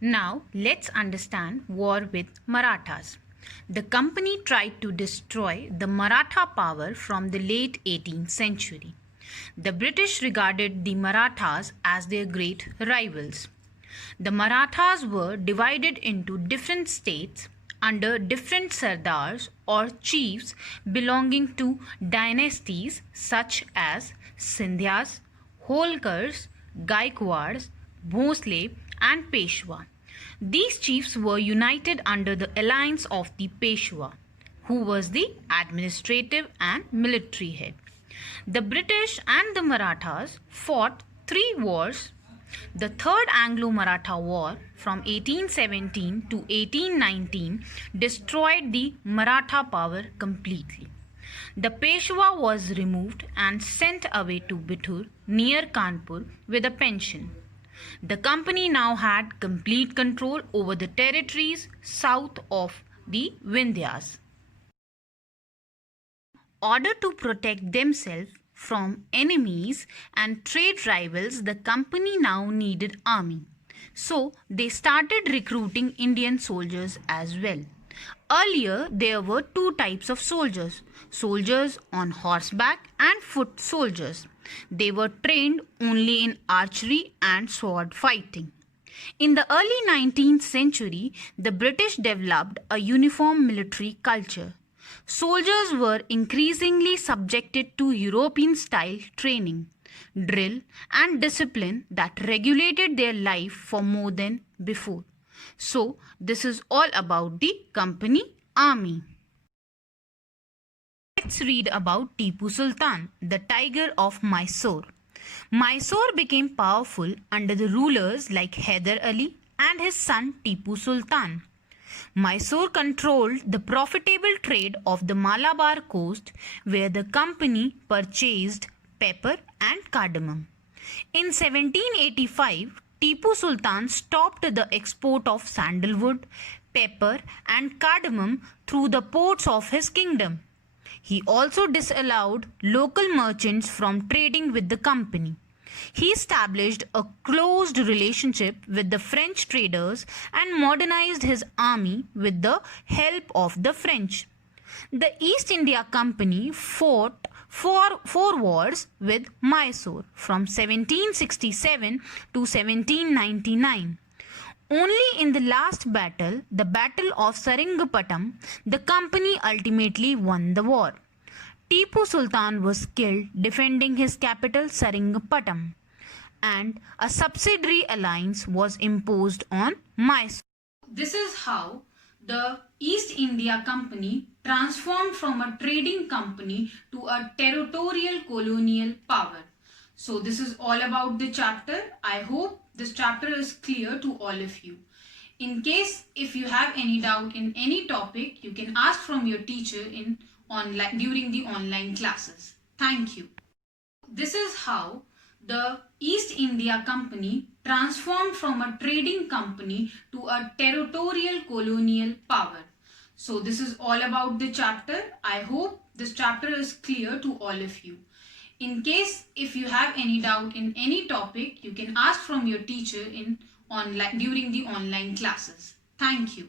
Now let's understand war with Marathas. The company tried to destroy the Maratha power from the late 18th century. The British regarded the Marathas as their great rivals. The Marathas were divided into different states under different sardars or chiefs belonging to dynasties such as Sindhyas, Holkars, Gaikwads, Bhosle, and Peshwa. These chiefs were united under the alliance of the Peshwa, who was the administrative and military head. The British and the Marathas fought three wars. The Third Anglo-Maratha War from 1817 to 1819 destroyed the Maratha power completely. The Peshwa was removed and sent away to Bithur near Kanpur with a pension. The company now had complete control over the territories south of the Vindhyas. In order to protect themselves from enemies and trade rivals, the company now needed army. So they started recruiting Indian soldiers as well. Earlier, there were two types of soldiers: soldiers on horseback and foot soldiers. They were trained only in archery and sword fighting. In the early 19th century, the British developed a uniform military culture. Soldiers were increasingly subjected to European style training, drill, and discipline that regulated their life for more than before. So, this is all about the company army. Let's read about Tipu Sultan, the tiger of Mysore. Mysore became powerful under the rulers like Hyder Ali and his son Tipu Sultan. Mysore controlled the profitable trade of the Malabar coast, where the company purchased pepper and cardamom. In 1785, Tipu Sultan stopped the export of sandalwood, pepper, and cardamom through the ports of his kingdom. He also disallowed local merchants from trading with the company. He established a close relationship with the French traders and modernized his army with the help of the French. The East India Company fought four wars with Mysore from 1767 to 1799. Only in the last battle, the Battle of Seringapatam, the company ultimately won the war. Tipu Sultan was killed defending his capital Seringapatam, and a subsidiary alliance was imposed on Mysore. This is how the East India Company transformed from a trading company to a territorial colonial power. So this is all about the chapter. I hope this chapter is clear to all of you. In case if you have any doubt in any topic, you can ask from your teacher in online during the online classes. Thank you. This is how the East India Company transformed from a trading company to a territorial colonial power. So this is all about the chapter. I hope this chapter is clear to all of you. In case if you have any doubt in any topic, you can ask from your teacher in online during the online classes. Thank you.